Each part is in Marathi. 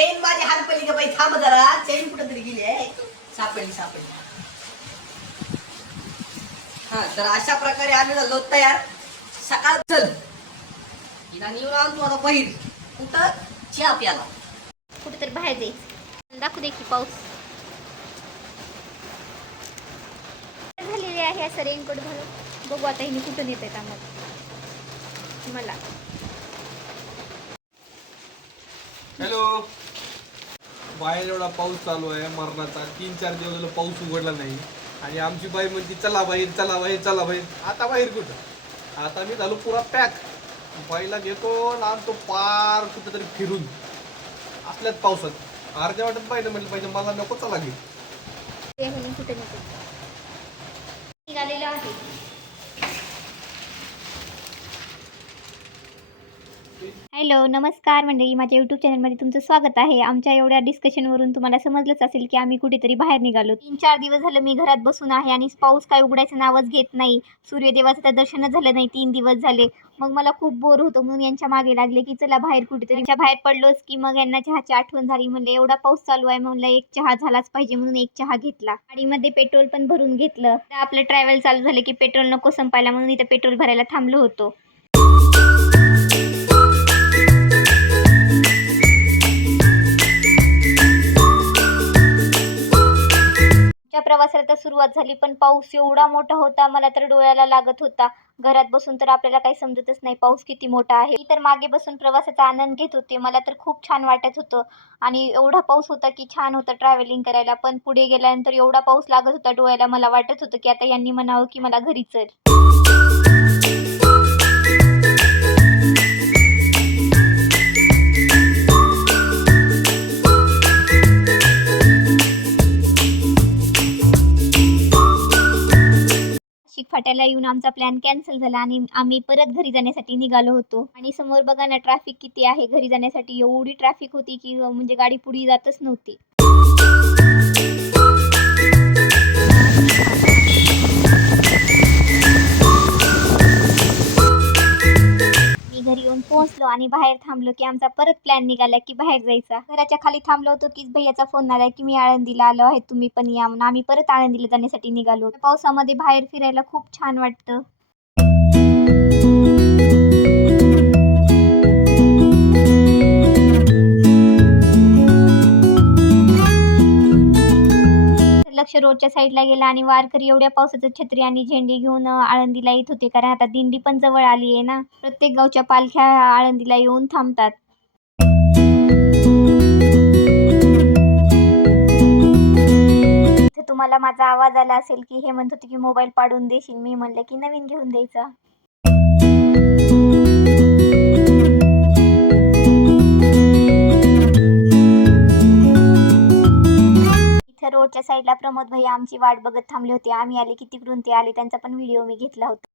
चेन माझी हरपली का बाई, थांब जरा, चेन कुठं तरी गेली आहे. सापडली सापडली. हा तर अशा प्रकारे आम्ही झालो तयार. सकाळ चल येऊन आलो आता बाहेर. कुठं चहा प्याला, कुठेतरी बाहेर जायचं. दाखवू दे की पाऊस झालेले आहे. असं रेनकोट घालून बघू आता हिने कुठून येत आहेत आम्हाला. मला हॅलो. बाहेर एवढा पाऊस चालू आहे मरणाचा. 3-4 दिवस झालं पाऊस उघडला नाही आणि आमची बाई म्हणते चला बाहेर चला बाहेर चला बाहेर. आता बाहेर कुठं, आता मी झालो पुरा पॅक. बाईला घेतो आणि आणतो पार कुठं तरी फिरून. असल्याच पावसात अर्ध्या वाटत पाहिजे म्हटलं पाहिजे, मला नको चला घे. ते म्हणून कुठे निघालेलं आहे. हॅलो नमस्कार मंडळी, माझ्या यूट्यूब चॅनलमध्ये तुमचं स्वागत आहे. आमच्या एवढ्या डिस्कशनवरून तुम्हाला समजलंच असेल की आम्ही कुठेतरी बाहेर निघालो. 3-4 दिवस झालं मी घरात बसून आहे आणि पाऊस काय उघडायचं नावच घेत नाही. सूर्यदेवाचं तर दर्शनच झालं नाही 3 दिवस झाले. मग मला खूप बोर होतं म्हणून यांच्या मागे लागले की चला बाहेर कुठेतरी. बाहेर पडलोच की मग यांना चहाची आठवण झाली. म्हणलं एवढा पाऊस चालू आहे, म्हणलं एक चहा झालाच पाहिजे म्हणून एक चहा घेतला. गाडीमध्ये पेट्रोल पण भरून घेतलं. आपलं ट्रॅव्हल चालू झालं की पेट्रोल नको संपायला म्हणून इथं पेट्रोल भरायला थांबलो होतो. प्रवासाला तर सुरुवात झाली पण पाऊस एवढा मोठा होता, मला तर डोळ्याला लागत होता. घरात बसून तर आपल्याला काही समजतच नाही पाऊस किती मोठा आहे. मी तर मागे बसून प्रवासाचा आनंद घेत होते. मला तर खूप छान वाटत होतं आणि एवढा पाऊस होता की छान होतं ट्रॅव्हलिंग करायला. पण पुढे गेल्यानंतर एवढा पाऊस लागत होता डोळ्याला, मला वाटत होतं की आता यांनी म्हणावं की मला घरी चल. फाट्याला येऊन आमचा प्लॅन कॅन्सल झाला आणि आम्ही परत घरी जाण्यासाठी निघालो होतो. आणि समोर बघा ना ट्रॅफिक किती आहे. घरी जाण्यासाठी एवढी ट्रॅफिक होती की म्हणजे गाडी पुढे जातच नव्हती. मी घरी येऊन पोहोचलो आणि बाहेर थांबलो की आमचा परत प्लॅन निघाला की बाहेर जायचा. घराच्या खाली थांबलो होतो की भैयाचा फोन आला की मी आळंदीला आलो आहे, तुम्ही पण या म्हणून. आम्ही परत आळंदीला जाण्यासाठी निघालो. पावसामध्ये बाहेर फिरायला खूप छान वाटतं. लक्ष रोडच्या साईडला गेला आणि वारकरी एवढ्या पावसाचं छत्री आणि झेंडी घेऊन आळंदीला येत होते, कारण आता दिंडी पण जवळ आली आहे ना. प्रत्येक गावच्या पालख्या आळंदीला येऊन थांबतात. तुम्हाला माझा आवाज आला असेल की हे म्हणत होते की मोबाईल पाडून देशील. मी म्हणलं की नवीन घेऊन द्यायचा. इथं रोडच्या साईडला प्रमोद भैया आमची वाट बघत थांबले होते. आम्ही आले की तिकडून ते आले. त्यांचा पण व्हिडिओ मी घेतला होता.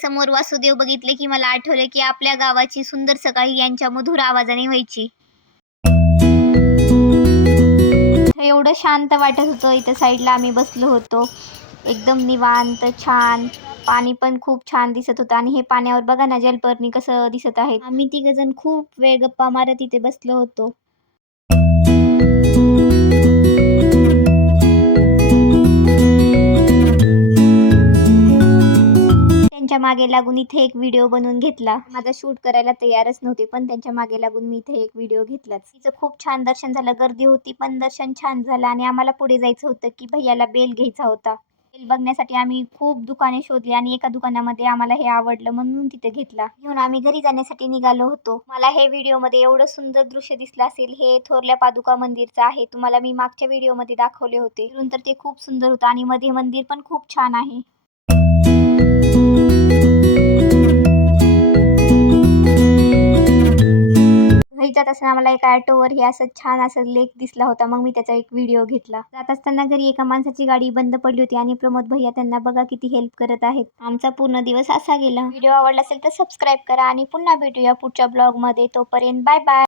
समोर वासुदेव बघितले की मला आठवले की आपल्या गावाची सुंदर सकाळी यांच्या मधुर आवाजाने व्हायची. एवढं शांत वाटत होतं. इथं साईडला आम्ही बसलो होतो, एकदम निवांत छान. पाणी पण खूप छान दिसत होतं आणि हे पाण्यावर बघा ना जलपर्णी कसं दिसत आहे. आम्ही तिघजण खूप वेळ गप्पा मारत इथे बसलो होतो. त्यांच्या मागे लागून इथे एक व्हिडिओ बनवून घेतला. माझा शूट करायला तयारच नव्हते पण त्यांच्या मागे लागून मी इथे एक व्हिडिओ घेतलाच. तिचं खूप छान दर्शन झालं. गर्दी होती पण दर्शन छान झालं आणि आम्हाला पुढे जायचं होतं की भैयाला बेल घ्यायचा होता. बेल बघण्यासाठी आम्ही खूप दुकाने शोधली आणि एका दुकानामध्ये आम्हाला हे आवडलं म्हणून तिथे घेतला. घेऊन आम्ही घरी जाण्यासाठी निघालो होतो. मला हे व्हिडिओमध्ये एवढं सुंदर दृश्य दिसलं असेल. हे थोरल्या पादुका मंदिरचं आहे. तुम्हाला मी मागच्या व्हिडिओमध्ये दाखवले होते. तर ते खूप सुंदर होतं आणि मध्ये मंदिर पण खूप छान आहे. घरी जात असताना मला एका ऑटोवर हे असं छान असं लेक दिसला होता. मग मी त्याचा एक व्हिडिओ घेतला. जात असताना घरी एका माणसाची गाडी बंद पडली होती आणि प्रमोद भैया त्यांना बघा किती हेल्प करत आहेत. आमचा पूर्ण दिवस असा गेला. व्हिडिओ आवडला असेल तर सबस्क्राईब करा आणि पुन्हा भेटूया पुढच्या ब्लॉगमध्ये. तोपर्यंत बाय बाय.